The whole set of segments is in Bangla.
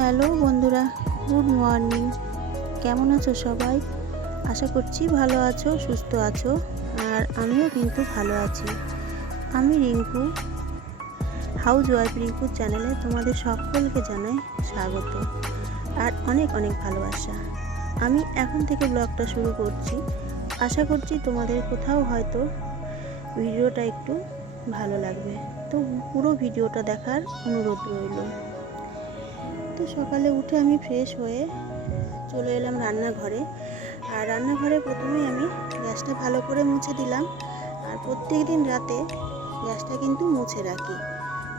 হ্যালো বন্ধুরা, গুড মর্নিং। কেমন আছো সবাই? আশা করছি ভালো আছো, সুস্থ আছো। আর আমিও কিন্তু ভালো আছি। আমি রিঙ্কু, হাউস ওয়াইফ রিঙ্কুর চ্যানেলে তোমাদের সকলকে জানাই স্বাগত আর অনেক অনেক ভালোবাসা। আমি এখন থেকে ব্লগটা শুরু করছি। আশা করছি তোমাদের কোথাও হয়তো ভিডিওটা একটু ভালো লাগবে, তো পুরো ভিডিওটা দেখার অনুরোধ রইল। তো সকালে উঠে আমি ফ্রেশ হয়ে চলে এলাম রান্নাঘরে। আর রান্নাঘরে প্রথমেই আমি গ্যাসটা ভালো করে মুছে দিলাম। আর প্রত্যেক দিন রাতে গ্যাসটা কিন্তু মুছে রাখি,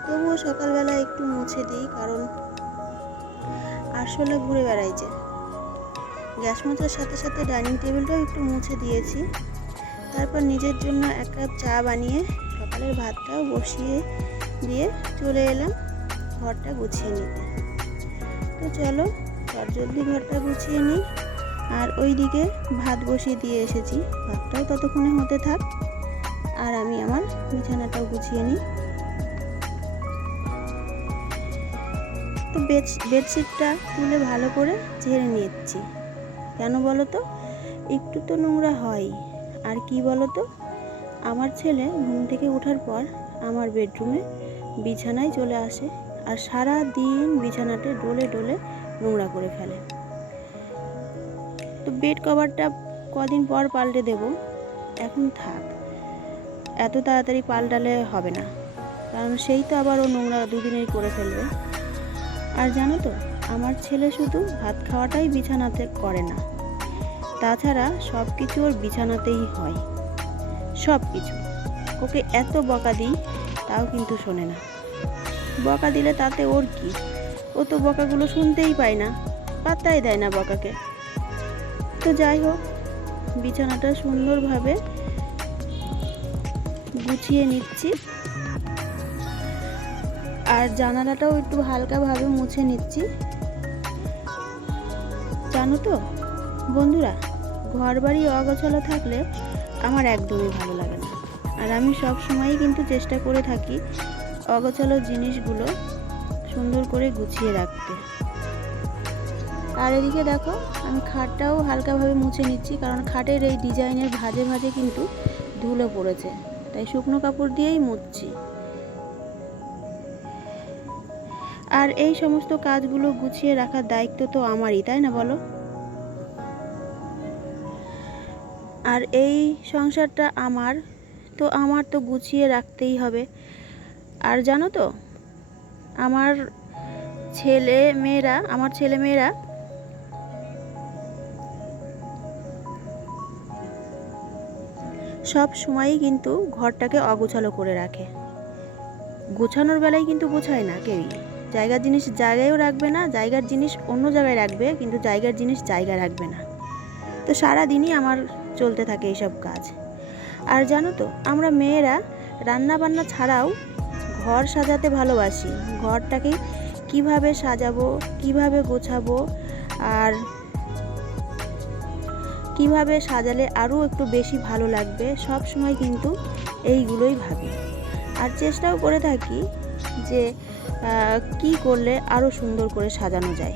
তবুও সকালবেলা একটু মুছে দিই, কারণ আরশোলা ঘুরে বেড়াইছে। গ্যাস মোছার সাথে সাথে ডাইনিং টেবিলটাও একটু মুছে দিয়েছি। তারপর নিজের জন্য এক কাপ চা বানিয়ে সকালের ভাতটাও বসিয়ে দিয়ে চলে এলাম ঘরটা গুছিয়ে নিতে। তো চলো জলদি ঘরটা গুছিয়ে নিই। আর ওইদিকে ভাত বসিয়ে দিয়ে এসেছি, ভাতটাও ততক্ষণে হতে থাক আর আমি আমার বিছানাটাও গুছিয়ে নিই। তো বেডশিটটা তুলে ভালো করে ঝেড়ে নিচ্ছি। কেন বলো তো? একটু তো নোংরা হয়। আর কি বলো তো, আমার ছেলে ঘুম থেকে ওঠার পর আমার বেডরুমে বিছানায় চলে আসে আর সারা দিন বিছানাতে ডলে ডলে নোংরা করে ফেলে। তো বেড কভারটা কদিন পর পাল্টে দেব, এখন থাক, এত তাড়াতাড়ি পাল্টালে হবে না, কারণ সেই তো আবার ও নোংরা দুদিনেই করে ফেলবে। আর জানো তো, আমার ছেলে শুধু ভাত খাওয়াটাই বিছানাতে করে না, তাছাড়া সব কিছু ওর বিছানাতেই হয়। সব কিছু ওকে এত বকা দিই, তাও কিন্তু শোনে না। বকা দিলে তাতে ওর কি? ও তো বকাগুলো শুনতেই পায় না, পাত্তাই দেয় না বকাকে। তো যাই হোক, বিছানাটা সুন্দরভাবে গুছিয়ে নিচ্ছি আর জানালাটাও একটু হালকাভাবে মুছে নিচ্ছি। জানো তো বন্ধুরা, ঘর বাড়ি অগোছালো থাকলে আমার একদমই ভালো লাগে না। আর আমি সব সময়ই কিন্তু চেষ্টা করে থাকি অগোছালো জিনিসগুলো সুন্দর করে গুছিয়ে রাখতে। আর এদিকে দেখো, আমি খাটটাও হালকাভাবে মুছে নিচ্ছি, কারণ খাটের এই ডিজাইনের ভাঁজে ভাঁজে কিন্তু ধুলো পড়েছে, তাই শুকনো কাপড় দিয়েই মুছছি। আর এই সমস্ত কাজগুলো গুছিয়ে রাখার দায়িত্ব তো আমারই, তাই না বলো? আর এই সংসারটা আমার তো গুছিয়ে রাখতেই হবে। আর জানো তো, আমার ছেলে মেয়েরা সব সময়ই কিন্তু ঘরটাকে অগোছালো করে রাখে। গোছানোর বেলায় কিন্তু গোছায় না কেউই। জায়গার জিনিস জায়গায়ও রাখবে না, জায়গার জিনিস অন্য জায়গায় রাখবে, কিন্তু জায়গার জিনিস জায়গায় রাখবে না। তো সারাদিনই আমার চলতে থাকে এইসব কাজ। আর জানো তো, আমরা মেয়েরা রান্না বান্না ছাড়াও ঘর সাজাতে ভালোবাসি। ঘরটাকে কিভাবে সাজাবো, কিভাবে গোছাবো, আর কিভাবে সাজালে আরও একটু বেশি ভালো লাগবে, সব সময় কিন্তু এইগুলোই ভাবি। আর চেষ্টাও করে থাকি যে কি করলে আরও সুন্দর করে সাজানো যায়।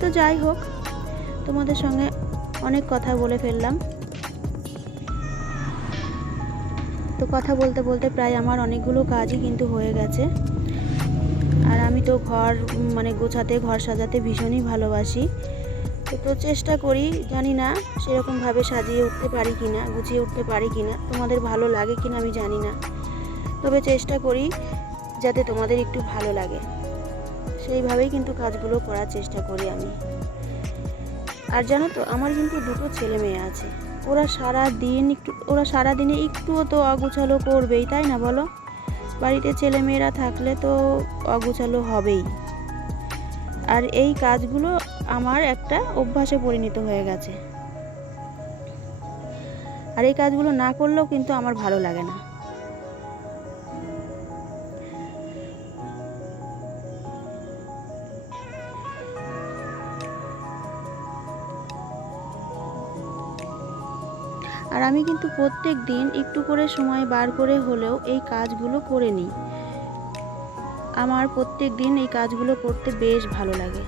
তো যাই হোক, তোমাদের সঙ্গে অনেক কথা বলে ফেললাম। তো কথা বলতে বলতে প্রায় আমার অনেকগুলো কাজই কিন্তু হয়ে গেছে। আর আমি তো ঘর গোছাতে, ঘর সাজাতে ভীষণই ভালোবাসি। তো চেষ্টা করি, জানি না সেরকমভাবে সাজিয়ে উঠতে পারি কিনা, গুছিয়ে উঠতে পারি কিনা, তোমাদের ভালো লাগে কিনা আমি জানি না, তবে চেষ্টা করি যাতে তোমাদের একটু ভালো লাগে, সেইভাবেই কিন্তু কাজগুলো করার চেষ্টা করি আমি। আর জানো তো, আমার কিন্তু দুটো ছেলে মেয়ে আছে। ওরা সারাদিনে একটুও তো অগোছালো করবেই, তাই না বলো? বাড়িতে ছেলে মেয়েরা থাকলে তো অগোছালো হবেই। আর এই কাজগুলো আমার একটা অভ্যাসে পরিণত হয়ে গেছে। আর এই কাজগুলো না করলেও কিন্তু আমার ভালো লাগে না। আর আমি কিন্তু প্রত্যেক দিন একটু করে সময় বার করে হলেও এই কাজগুলো করে নিই। আমার প্রত্যেক দিন এই কাজগুলো করতে বেশ ভালো লাগে।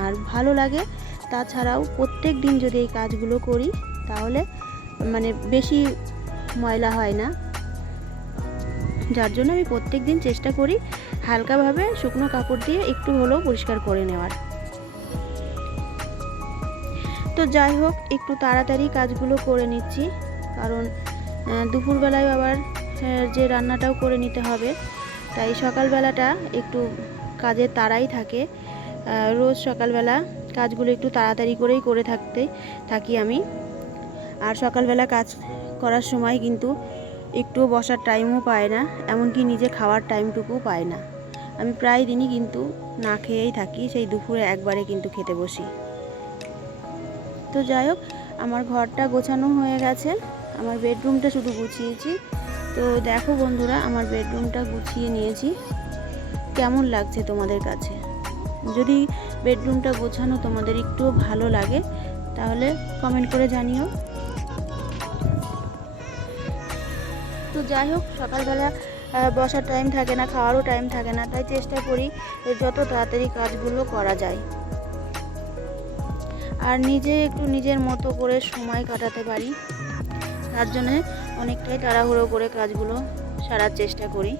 আর ভালো লাগে, তাছাড়াও প্রত্যেক দিন যদি এই কাজগুলো করি তাহলে মানে বেশি ময়লা হয় না, যার জন্য আমি প্রত্যেক দিন চেষ্টা করি হালকাভাবে শুকনো কাপড় দিয়ে একটু হলেও পরিষ্কার করে নেওয়ার। তো যাই হোক, একটু তাড়াতাড়ি কাজগুলো করে নিচ্ছি, কারণ দুপুরবেলায় আবার যে রান্নাটাও করে নিতে হবে, তাই সকালবেলাটা একটু কাজের তাড়াই থাকে। রোজ সকালবেলা কাজগুলো একটু তাড়াতাড়ি করেই করে থাকি আমি। আর সকালবেলা কাজ করার সময় কিন্তু একটু বসার টাইমও পায় না, এমনকি নিজে খাওয়ার টাইমটুকুও পায় না। আমি প্রায় দিনই কিন্তু না খেয়েই থাকি, সেই দুপুরে একবারে কিন্তু খেতে বসি। তো যাই হোক, আমার ঘরটা গোছানো হয়ে গেছে, আমার বেডরুমটা শুধু গুছিয়েছি। তো দেখো বন্ধুরা, আমার বেডরুমটা গুছিয়ে নিয়েছি। কেমন লাগছে তোমাদের কাছে? যদি বেডরুমটা গোছানো তোমাদের একটু ভালো লাগে তাহলে কমেন্ট করে জানিও। তো যাই হোক, সকালবেলা বসার টাইম থাকে না, খাওয়ারও টাইম থাকে না, তাই চেষ্টা করি যত তাড়াতাড়ি কাজগুলো করা যায় আর নিজে একটু নিজের মতো করে সময় কাটাতে পারি, তার জন্যে অনেকটাই তাড়াহুড়ো করে কাজগুলো সারার চেষ্টা করি।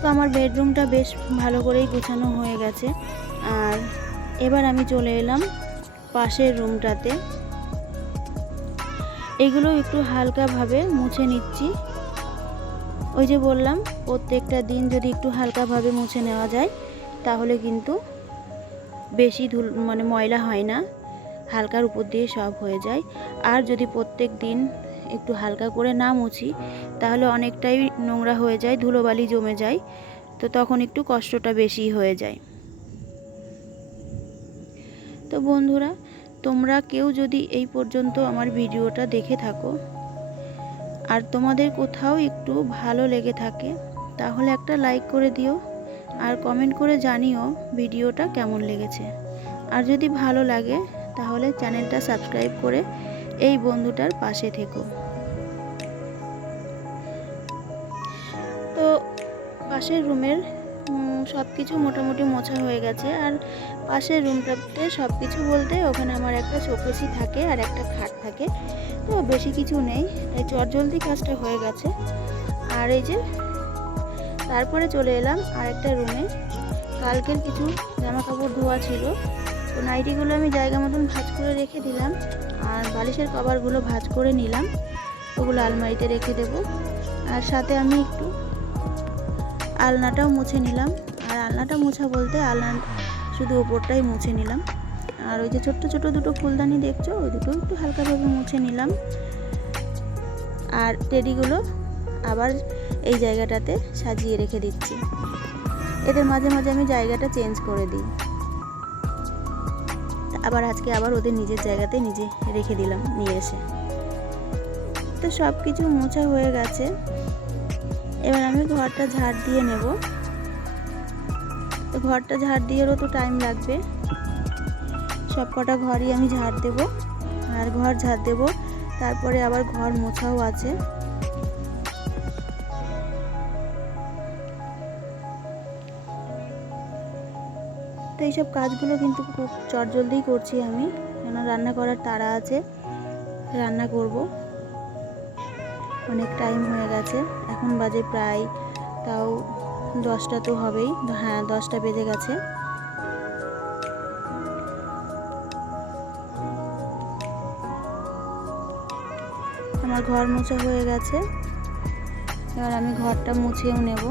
তো আমার বেডরুমটা বেশ ভালো করেই গোছানো হয়ে গেছে। আর এবার আমি চলে এলাম পাশের রুমটাতে। এগুলো একটু হালকাভাবে মুছে নিচ্ছি। ওই যে বললাম, প্রত্যেকটা দিন যদি একটু হালকাভাবে মুছে নেওয়া যায় তাহলে কিন্তু বেশি মানে ময়লা হয় না, হালকার উপর দিয়ে সব হয়ে যায়। আর যদি প্রত্যেক দিন একটু হালকা করে না মুছি তাহলে অনেকটাই নোংরা হয়ে যায়, ধুলোবালি জমে যায়, তো তখন একটু কষ্টটা বেশি হয়ে যায়। তো বন্ধুরা, তোমরা কেউ যদি এই পর্যন্ত আমার ভিডিওটা দেখে থাকো আর তোমাদের কোথাও একটু ভালো লেগে থাকে তাহলে একটা লাইক করে দিও আর কমেন্ট করে জানিও ভিডিওটা কেমন লেগেছে। আর যদি ভালো লাগে তাহলে চ্যানেলটা সাবস্ক্রাইব করে এই বন্ধুটার পাশে থেকো। তো পাশের রুমের সব কিছু মোটামুটি মোছা হয়ে গেছে। আর পাশের রুমটাতে সব কিছু বলতে ওখানে আমার একটা শোকেসই থাকে আর একটা খাট থাকে, তো বেশি কিছু নেই, তাই চটজলদি কাজটা হয়ে গেছে। আর এই যে তারপরে চলে এলাম আরেকটা রুমে। কালকের কিছু জামা কাপড় ধোয়া ছিল, তো নাইটিগুলো আমি জায়গা মতন ভাঁজ করে রেখে দিলাম আর বালিশের কভারগুলো ভাঁজ করে নিলাম, ওগুলো আলমারিতে রেখে দেব। আর সাথে আমি একটু আলনাটাও মুছে নিলাম। আর আলনাটা মোছা বলতে আলনা শুধু ওপরটাই মুছে নিলাম। আর ওই যে ছোট্ট ছোট দুটো ফুলদানি দেখছো, ওই দুটো একটু হালকাভাবে মুছে নিলাম। আর টেডিগুলো আবার এই জায়গাটাতে সাজিয়ে রেখে দিচ্ছি। এদের মাঝে মাঝে আমি জায়গাটা চেঞ্জ করে দিই, আবার আজকে আবার ওদের নিজের জায়গাতে নিজে রেখে দিলাম নিয়ে এসে। তো সব কিছু মোছা হয়ে গেছে, এবার আমি ঘরটা ঝাড় দিয়ে নেব। তো ঘরটা ঝাড় দিয়েও তো টাইম লাগবে, সব কটা ঘরই আমি ঝাড় দেব। আর ঘর ঝাড় দেব, তারপরে আবার ঘর মোছাও আছে। তো এইসব কাজগুলো কিন্তু খুব চটজলদি করছি আমি, কেন রান্না করার তাড়া আছে, রান্না করব। অনেক টাইম হয়ে গেছে, এখন বাজে প্রায় তাও 10টা তো হবেই, হ্যাঁ 10টা বেজে গেছে। আমার ঘর মোছা হয়ে গেছে, এবার আমি ঘরটা মুছেও নেব।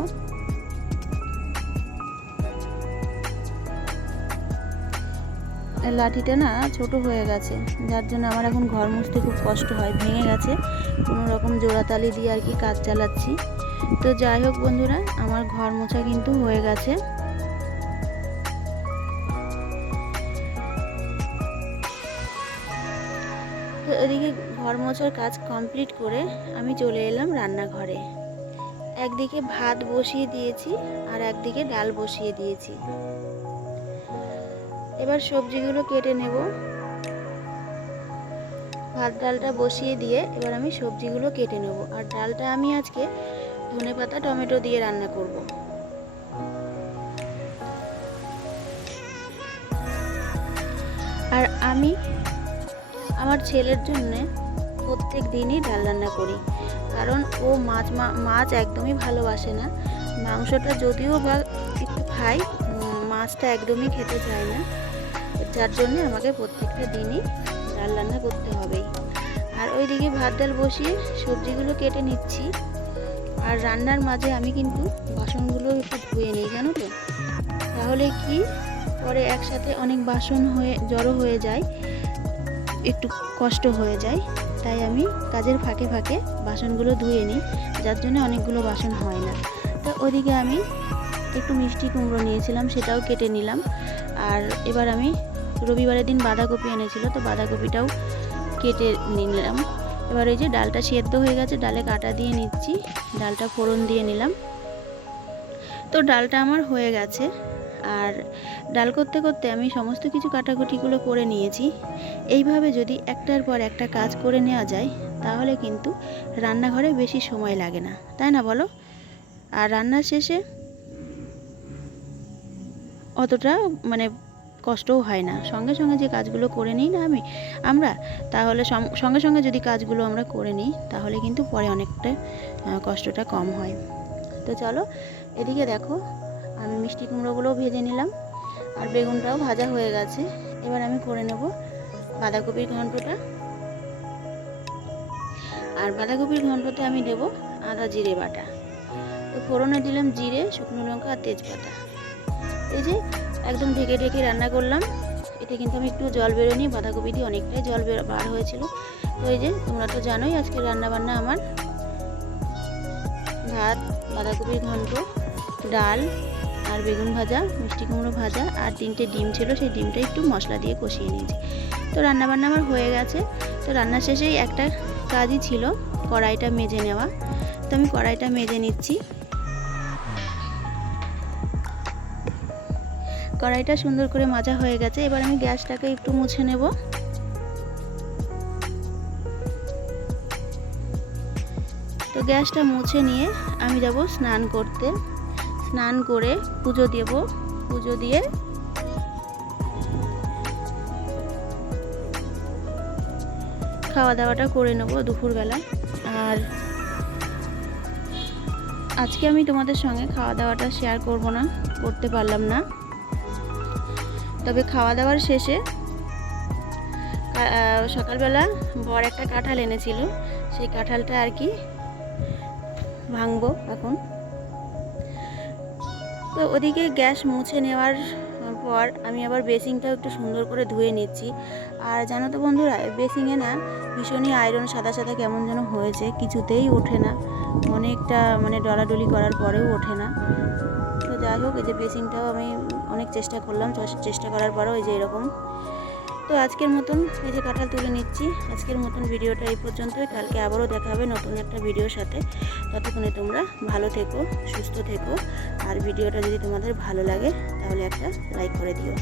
লাঠিটা না ছোট হয়ে গেছে, যার জন্য আমার এখন ঘর মুছতে খুব কষ্ট হয়, ভেঙে গেছে। কোনো রকম জোড়াতালি দিয়ে আর কি কাজ চালাচ্ছি। তো যাই হোক বন্ধুরা, আমার ঘর মোছা কিন্তু হয়ে গেছে। তো এদিকে ঘর মোছার কাজ কমপ্লিট করে আমি চলে এলাম রান্নাঘরে। একদিকে ভাত বসিয়ে দিয়েছি আর একদিকে ডাল বসিয়ে দিয়েছি। এবার সবজিগুলো কেটে নেব। ভাত ডালটা বসিয়ে দিয়ে এবার আমি সবজিগুলো কেটে নেব। আর ডালটা আমি আজকে ধনেপাতা টমেটো দিয়ে রান্না করব। আর আমি আমার ছেলের জন্য প্রত্যেক দিনই ডাল রান্না করি, কারণ ও মাছ একদমই ভালোবাসে না। মাংসটা যদিও বা একটু খাই, মাছটা একদমই খেতে চায় না, যার জন্য আমাকে প্রত্যেকটা দিনই ডাল রান্না করতে হবেই। আর ওইদিকে ভাত ডাল বসিয়ে সবজিগুলো কেটে নিচ্ছি। আর রান্নার মাঝে আমি কিন্তু বাসনগুলো একটু ধুয়ে নিই, জানো তো, তাহলে কি পরে একসাথে অনেক বাসন জড়ো হয়ে যায়, একটু কষ্ট হয়ে যায়। তাই আমি কাজের ফাঁকে ফাঁকে বাসনগুলো ধুয়ে নিই, যার জন্য অনেকগুলো বাসন হয় না। তো ওদিকে আমি একটু মিষ্টি কুমড়ো নিয়েছিলাম, সেটাও কেটে নিলাম। আর এবার আমি রবিবারের দিন বাঁধাকপি এনেছিল, তো বাঁধাকপিটাও কেটে নিলাম। এবার ওই যে ডালটা সেদ্ধ হয়ে গেছে, ডালে কাটা দিয়ে নিচ্ছি, ডালটা ফোড়ন দিয়ে নিলাম। তো ডালটা আমার হয়ে গেছে। আর ডাল করতে করতে আমি সমস্ত কিছু কাটাকুটিগুলো করে নিয়েছি। এইভাবে যদি একটার পর একটা কাজ করে নেওয়া যায়, তাহলে কিন্তু রান্নাঘরে বেশি সময় লাগে না, তাই না বলো? আর রান্নার শেষে অতটা কষ্টও হয় না। সঙ্গে সঙ্গে যে কাজগুলো করে নিই না আমরা, তাহলে সঙ্গে সঙ্গে যদি কাজগুলো আমরা করে নিই, তাহলে কিন্তু পরে অনেকটা কষ্টটা কম হয়। তো চলো, এদিকে দেখো আমি মিষ্টি কুমড়োগুলোও ভেজে নিলাম, আর বেগুনটাও ভাজা হয়ে গেছে। এবার আমি করে নেব বাঁধাকপির ঘন্টটা। আর বাঁধাকপির ঘন্টতে আমি দেব আদা জিরে বাটা। তো ফোড়নে দিলাম জিরে, শুকনো লঙ্কা আর তেজপাতা। এই যে একদম ঢেকে ঢেকে রান্না করলাম। এতে কিন্তু আমি একটু জল বেরোয়নি, বাঁধাকপি দিয়ে অনেকটাই জল বার হয়েছিল। তো এই যে তোমরা তো জানোই আজকে রান্নাবান্না আমার ভাত, বাঁধাকপির ঘন্ট, ডাল আর বেগুন ভাজা, মিষ্টি কুমড়ো ভাজা, আর 3টে ডিম ছিল, সেই ডিমটা একটু মশলা দিয়ে কষিয়ে নিয়েছি। তো রান্নাবান্না আমার হয়ে গেছে। তো রান্নার শেষেই একটা কাজই ছিল, কড়াইটা মেজে নেওয়া। তো আমি কড়াইটা মেজে নিচ্ছি। কড়াইটা সুন্দর করে মাজা হয়ে গেছে। এবার আমি গ্যাসটাকে একটু মুছে নেব। তো গ্যাসটা মুছে নিয়ে আমি যাব স্নান করতে। স্নান করে পুজো দেব, পুজো দিয়ে খাওয়া দাওয়াটা করে নেব দুপুরবেলা। আর আজকে আমি তোমাদের সঙ্গে খাওয়া দাওয়াটা শেয়ার করতে পারলাম না। তবে খাওয়া দাওয়ার শেষে সকালবেলা বর একটা কাঁঠাল এনেছিল, সেই কাঁঠালটা আর কি ভাঙবো এখন। তো ওদিকে গ্যাস মুছে নেওয়ার পর আমি আবার বেসিনটাও একটু সুন্দর করে ধুয়ে নিচ্ছি। আর জানো তো বন্ধুরা, বেসিনে না ভীষণই আয়রন, সাদা সাদা কেমন যেন হয়েছে, কিছুতেই ওঠে না, অনেকটা ডলাডলি করার পরেও ওঠে না। তো যাই হোক, এই যে বেসিনটাও আমি অনেক চেষ্টা করলাম, চেষ্টা করার পরেও এই যে এরকম। তো আজকের মতন এই যে কাঁঠাল তুলে নিচ্ছি। আজকের মতন ভিডিওটা এই পর্যন্তই। কালকে আবারও দেখা হবে নতুন একটা ভিডিওর সাথে। ততক্ষণে তোমরা ভালো থেকো, সুস্থ থেকো। আর ভিডিওটা যদি তোমাদের ভালো লাগে, তাহলে একটা লাইক করে দিও।